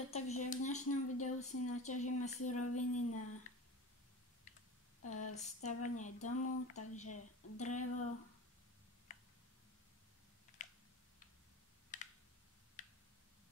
Čaujo, takže v dnešnom videu si naťažíme suroviny na stavanie domu, takže drevo,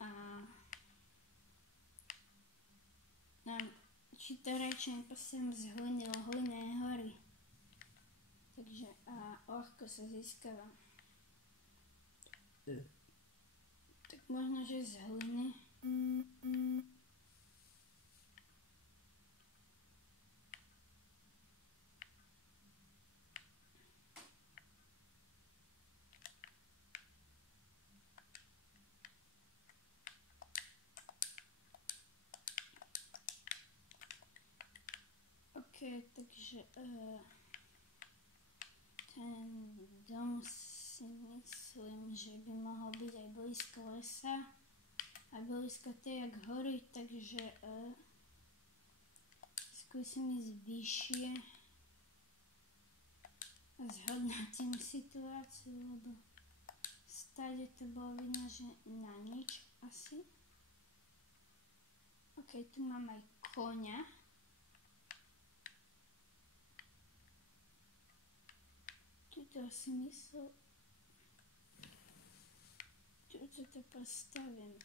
a či to rečím, posiem z hlinné hory, takže a ľahko sa získava. Tak možno, že z hliny. Takže ten dom si myslím, že by mohol byť aj blízko lesa a blízko tej jak hory, takže skúsim ísť vyššie a zhodnotím situáciu, lebo stále to bolo vidno, že na nič asi. Ok, tu mám aj koňa. Tuto si myslel, tuto to postavím.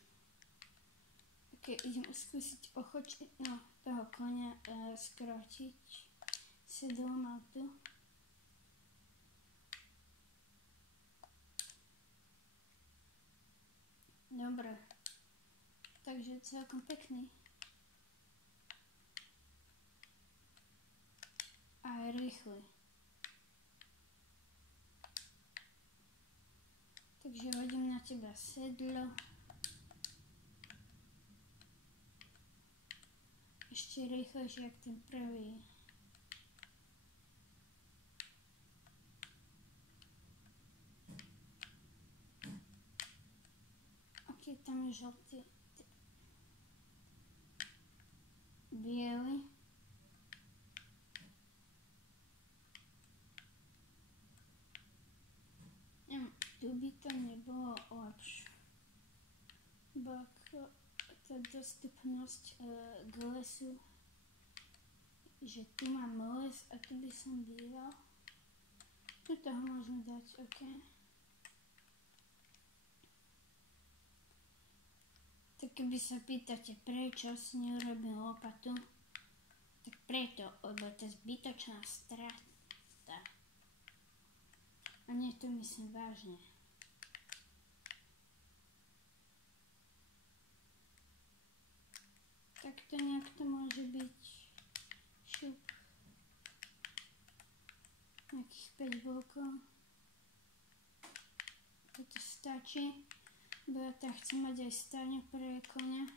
Ok, idem skúsiť ochočiť, toho koňa skrotiť. Sedlo mal tu. Dobre, takže celkom pekný. A rýchly. Takže hodím na teba sedlo. Ešte rýchlejšie jak ten prvý. Ok, tam je žltý. Biely. Tu by to nebolo lepšie. Ako tá dostupnosť k lesu, že tu mám les a tu by som býval. Tu toho môžeme dať, ok. Tak keby sa pýtate, prečo si neurobím lopatu, tak preto, lebo to je zbytočná strata. A nie to myslím vážne. Tak to nejak to môže byť šup. Nejakých 5 blokov. Toto stačí, bo ja tak chcem mať aj stáňu pre koňa.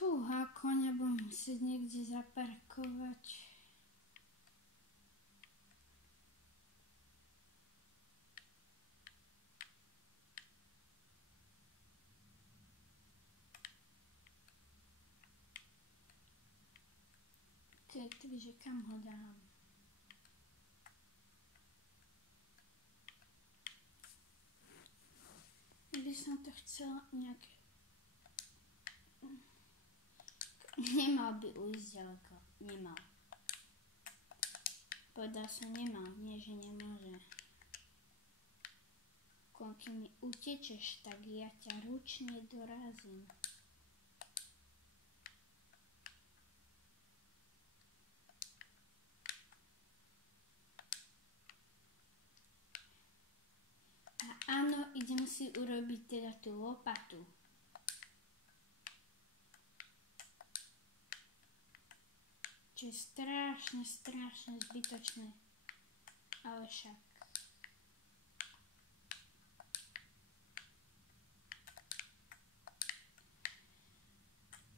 Fúha, koňa budem musieť niekde zaparkovať. Ok, takže kam ho dám? By som to chcela nejak... Nemal by ujsť ďaleko. Nemal. Povedal som nemal, nie že nemôže. Keď mi utečeš, tak ja ťa ručne dorazím. A áno, idem si urobiť teda tú lopatu. Čo je strašne zbytočné. Ale však.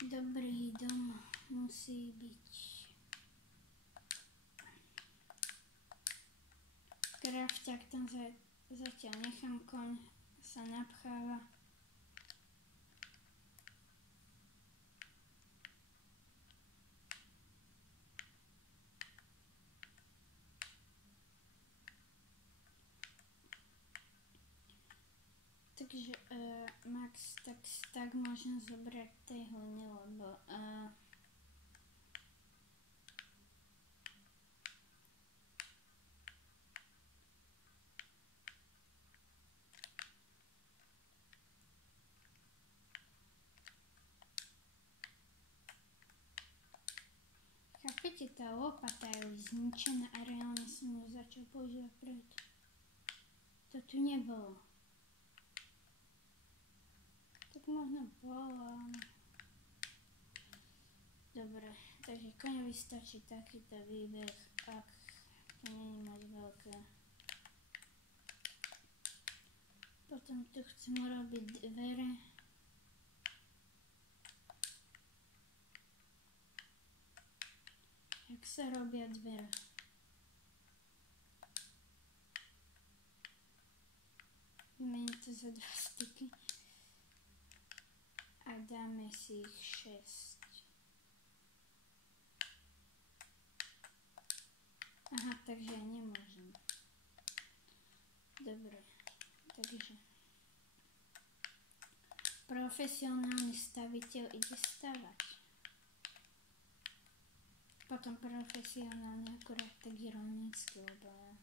Dobrý dom musí byť. Krafťák tam zatiaľ nechám, koň sa napcháva. Takže Max, tak môžem zobrať tej hliny, lebo chápete, tá lopata je už zničená a reálne som ju začal používať preto. To tu nebolo. Tak možno bolo. Dobre, takže koňovi stačí takýto výbeh, ak to nie je moc veľké. Potom tu chcem urobiť dvere. Jak sa robia dvere? Vymením to za 2 styky. A dáme si ich 6. Aha, takže ja nemôžem. Dobre, takže profesionálny staviteľ ide stavať. Potom profesionálne akurát tak ironicky, lebo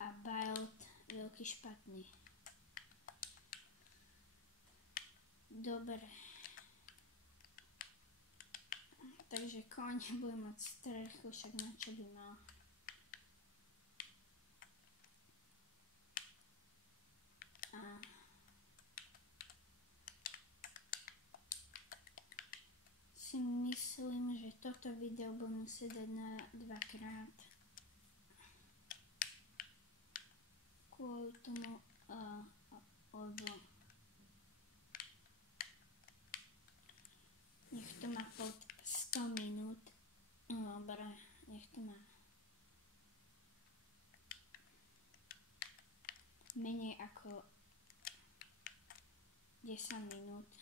a Bild veľký špatný. Dobre. Takže koň bude mať strechu, však na čo by mal. A si myslím, že toto video budem musieť dať na 2-krát. Kvôli tomu, lebo nech to má pod 100 minút. Dobre, nech to má menej ako 10 minút.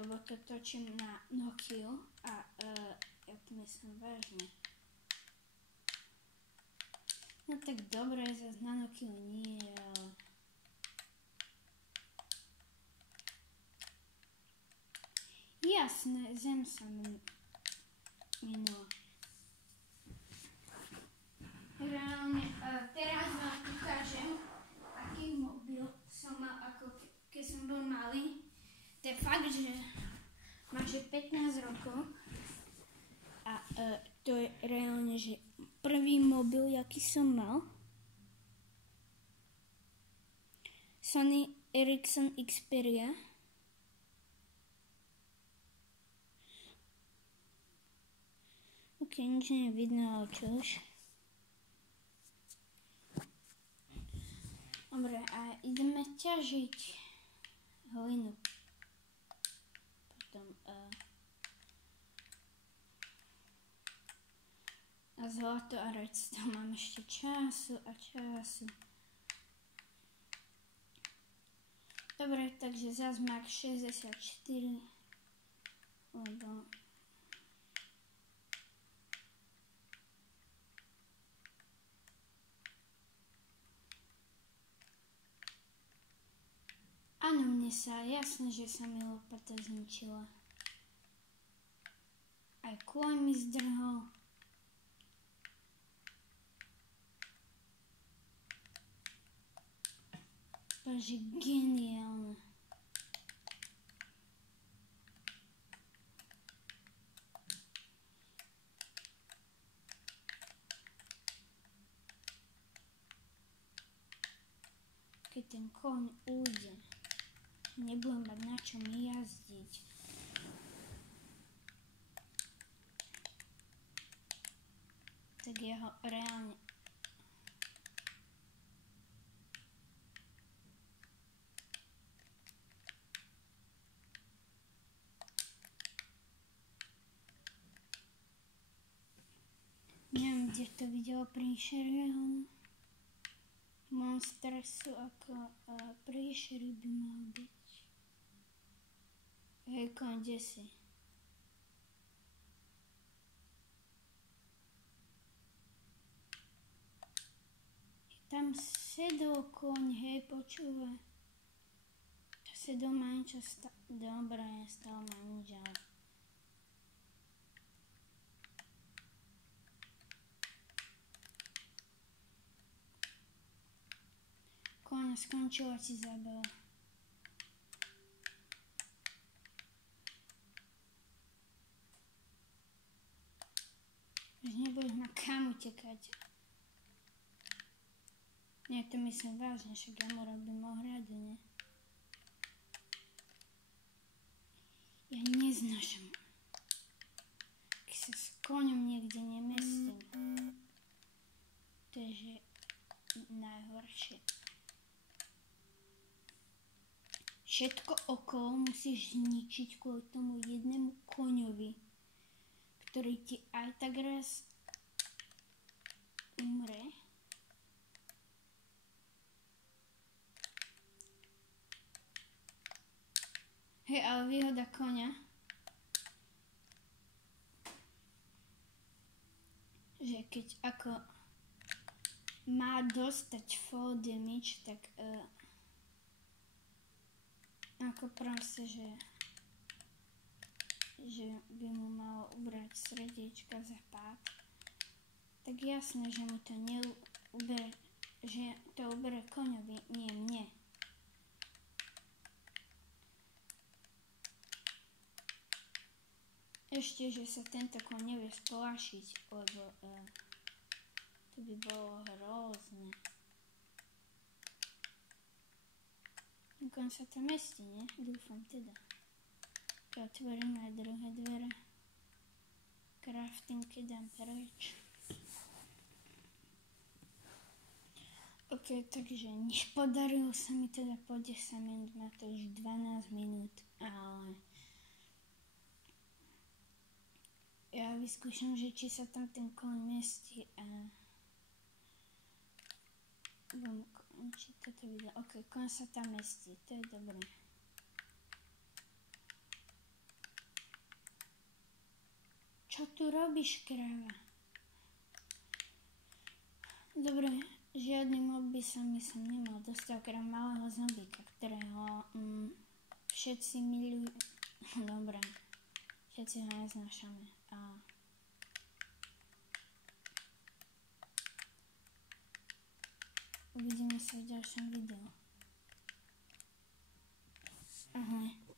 Lebo to točím na Nokiu a ja to myslím vážne. No tak dobre, zase na Nokiu nie, ale jasné, zem sa minula. Reálne, teraz vám ukážem, aký mobil som mal, ako keď som bol malý. To je fakt, že máš 15 rokov a to je reálne, že prvý mobil, aký som mal, Sony Ericsson Xperia. Ok, nič nie je vidno, ale čo už. Dobre, a ideme ťažiť hlinu. Potom a zlato a redstone. Mám ešte času a času. Dobre, takže zás Max 64. Lebo áno, mne sa, jasné, že sa mi lopata zničila. Aj kôň mi zdrhol. Takže geniálne. Keď ten kôň ujde, nebudem mať na čom jazdiť. Tak ja ho reálne neviem, kde to videlo príšery, ale monstre sú ako príšery by mal byť. Hej, koň, kde si? Tam sedol koň, hej, počúvaj. To sedol ma niečo dobre, nestalo ma nič, ale... Koň, skončila ti zábava. Už nebudeš ma kam utekať. Nie, to myslím vážne, však ja mu robím ohradu, ne? Ja neznášam, keď sa s koňom niekde nemestím. To je, že najhoršie. Všetko okolo musíš zničiť kvôli tomu jednému koňovi, ktorý ti aj tak raz umre. Hej, ale výhoda koňa, že keď ako má dostať fall damage, tak ako proste, že by mu malo ubrať srdiečka za pád, tak jasné, že mu to neubere, že to ubere koňovi, nie mne. Ešte, že sa tento koň nevie spolašiť, lebo to by bolo hrozné. Koň sa tam mestí, ne? Dúfam teda. Otvorím aj druhé dvere. Craftingky dám preč. Ok, takže nepodarilo sa mi teda po 10 minút, má to už 12 minút, ale ja vyskúšam, že či sa tam ten koň mestí a budem končiť toto video. Ok, koň sa tam mestí, to je dobré. Čo tu robíš, kráva? Dobre, žiadny mob by som myslím nemal dostať okrem malého zombíka, ktorého všetci milujú. Dobre, všetci ho neznášame. Uvidíme sa v ďalšom videu. Ahoj.